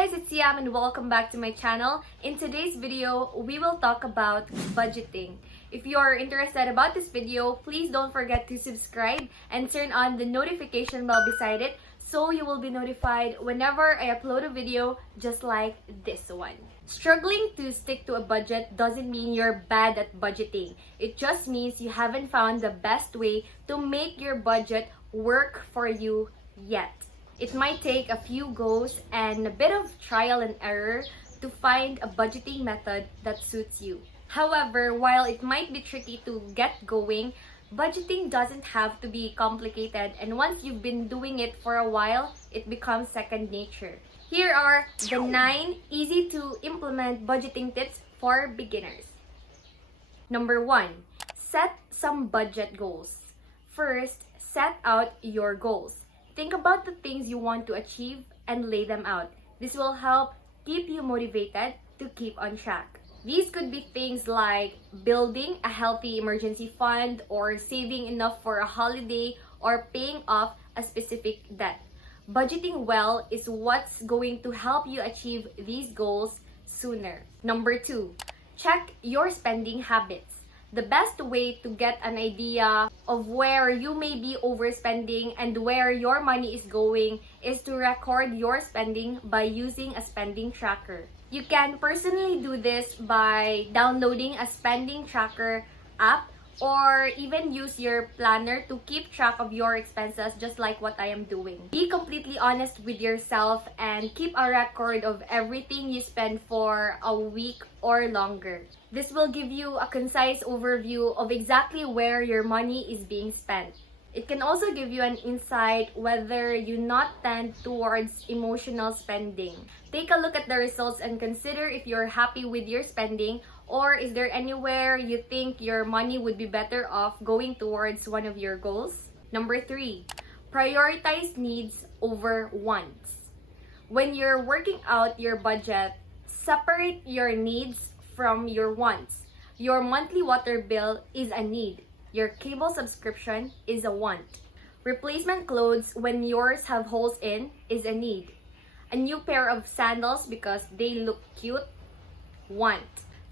guys, it's Yam and welcome back to my channel. In today's video, we will talk about budgeting. If you're interested about this video, please don't forget to subscribe and turn on the notification bell beside it so you will be notified whenever I upload a video just like this one. Struggling to stick to a budget doesn't mean you're bad at budgeting. It just means you haven't found the best way to make your budget work for you yet. It might take a few goes and a bit of trial and error to find a budgeting method that suits you. However, while it might be tricky to get going, budgeting doesn't have to be complicated, and once you've been doing it for a while, it becomes second nature. Here are the 9 easy to implement budgeting tips for beginners. Number 1, set some budget goals. First, set out your goals. Think about the things you want to achieve and lay them out. This will help keep you motivated to keep on track. These could be things like building a healthy emergency fund, or saving enough for a holiday, or paying off a specific debt. Budgeting well is what's going to help you achieve these goals sooner. Number 2, check your spending habits. The best way to get an idea of where you may be overspending and where your money is going is to record your spending by using a spending tracker. You can personally do this by downloading a spending tracker app, or even use your planner to keep track of your expenses, just like what I am doing. Be completely honest with yourself and keep a record of everything you spend for a week or longer. This will give you a concise overview of exactly where your money is being spent. It can also give you an insight whether you not tend towards emotional spending. Take a look at the results and consider if you're happy with your spending, or is there anywhere you think your money would be better off going towards one of your goals? Number 3, prioritize needs over wants. When you're working out your budget, separate your needs from your wants. Your monthly water bill is a need. Your cable subscription is a want. Replacement clothes when yours have holes in is a need. A new pair of sandals because they look cute, want.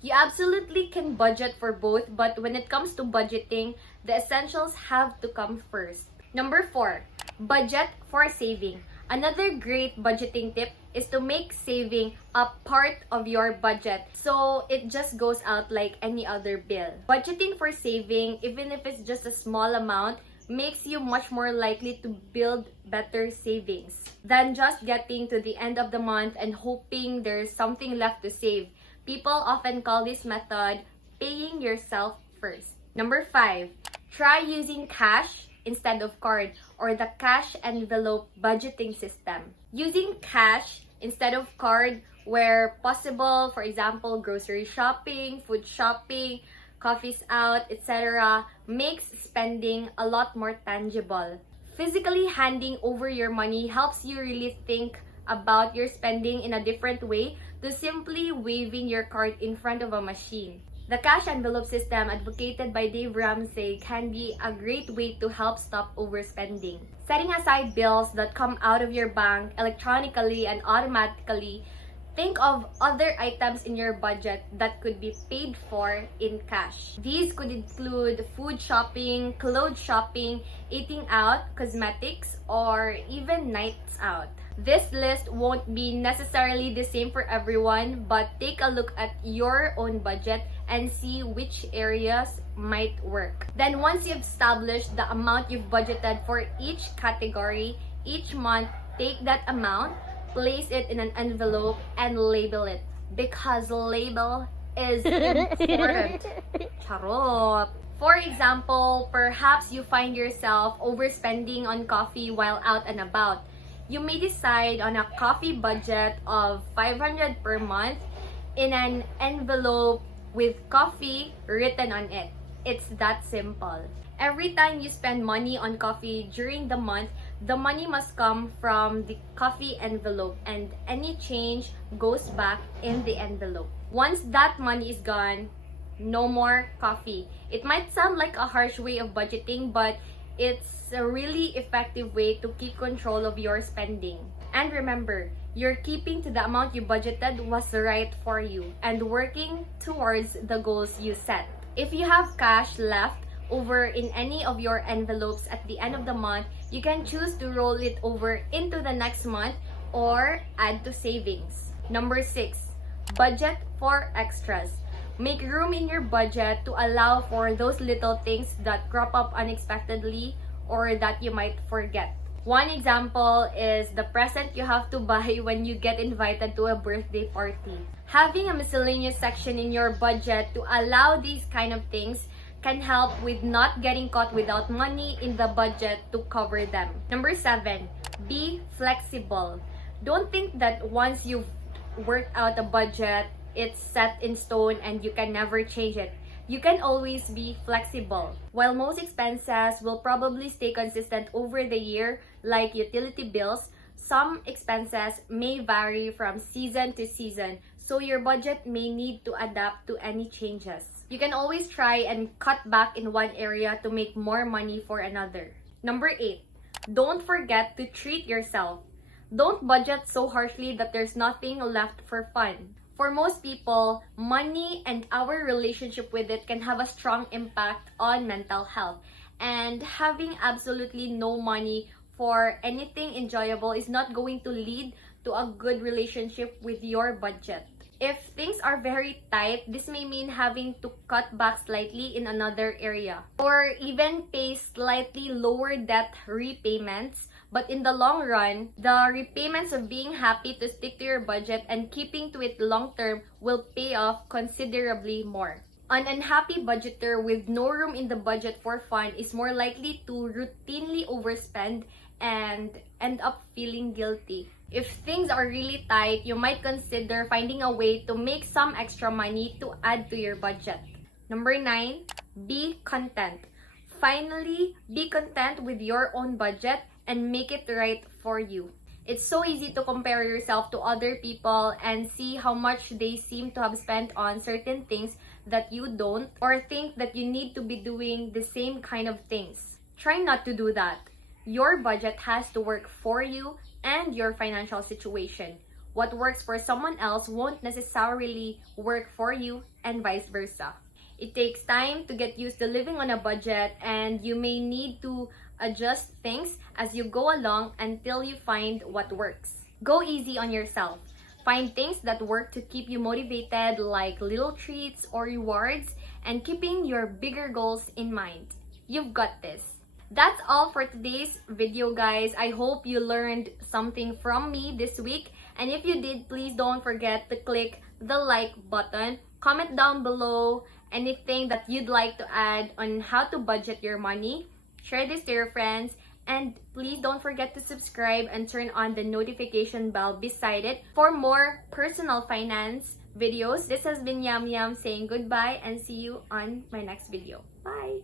You absolutely can budget for both, but when it comes to budgeting, the essentials have to come first. Number 4, budget for saving. Another great budgeting tip is to make saving a part of your budget so it just goes out like any other bill. Budgeting for saving, even if it's just a small amount, makes you much more likely to build better savings than just getting to the end of the month and hoping there's something left to save. People often call this method paying yourself first. Number 5, try using cash instead of card, or the cash envelope budgeting system. Using cash instead of card where possible, for example, grocery shopping, food shopping, coffees out, etc., makes spending a lot more tangible. Physically handing over your money helps you really think about your spending in a different way to simply waving your card in front of a machine. The cash envelope system advocated by Eva Grace can be a great way to help stop overspending. Setting aside bills that come out of your bank electronically and automatically, think of other items in your budget that could be paid for in cash. These could include food shopping, clothes shopping, eating out, cosmetics, or even nights out. This list won't be necessarily the same for everyone, but take a look at your own budget and see which areas might work. Then once you've established the amount you've budgeted for each category, each month, take that amount, place it in an envelope, and label it, because label is important. Charot! For example, perhaps you find yourself overspending on coffee while out and about. You may decide on a coffee budget of 500 per month in an envelope with coffee written on it. It's that simple. Every time you spend money on coffee during the month, the money must come from the coffee envelope, and any change goes back in the envelope. Once that money is gone, no more coffee. It might sound like a harsh way of budgeting, but it's a really effective way to keep control of your spending. And remember, you're keeping to the amount you budgeted was right for you and working towards the goals you set. If you have cash left over in any of your envelopes at the end of the month, you can choose to roll it over into the next month or add to savings. Number 6, budget for extras. Make room in your budget to allow for those little things that crop up unexpectedly or that you might forget. One example is the present you have to buy when you get invited to a birthday party. Having a miscellaneous section in your budget to allow these kind of things can help with not getting caught without money in the budget to cover them. Number 7, be flexible. Don't think that once you've worked out a budget, it's set in stone and you can never change it. You can always be flexible. While most expenses will probably stay consistent over the year, like utility bills, some expenses may vary from season to season, so your budget may need to adapt to any changes. You can always try and cut back in one area to make more money for another. Number 8, don't forget to treat yourself. Don't budget so harshly that there's nothing left for fun. For most people, money and our relationship with it can have a strong impact on mental health. And having absolutely no money for anything enjoyable is not going to lead to a good relationship with your budget. If things are very tight, this may mean having to cut back slightly in another area or even pay slightly lower debt repayments. But in the long run, the repayments of being happy to stick to your budget and keeping to it long term will pay off considerably more. An unhappy budgeter with no room in the budget for fun is more likely to routinely overspend and end up feeling guilty. If things are really tight, you might consider finding a way to make some extra money to add to your budget. Number 9, be content. Finally, be content with your own budget and make it right for you. It's so easy to compare yourself to other people and see how much they seem to have spent on certain things that you don't, or think that you need to be doing the same kind of things. Try not to do that. Your budget has to work for you and your financial situation. What works for someone else won't necessarily work for you, and vice versa. It takes time to get used to living on a budget, and you may need to adjust things as you go along until you find what works. Go easy on yourself. Find things that work to keep you motivated, like little treats or rewards, and keeping your bigger goals in mind. You've got this. That's all for today's video, guys. I hope you learned something from me this week. And if you did, please don't forget to click the like button. Comment down below anything that you'd like to add on how to budget your money. Share this to your friends. And please don't forget to subscribe and turn on the notification bell beside it for more personal finance videos. This has been Yamyam saying goodbye and see you on my next video. Bye!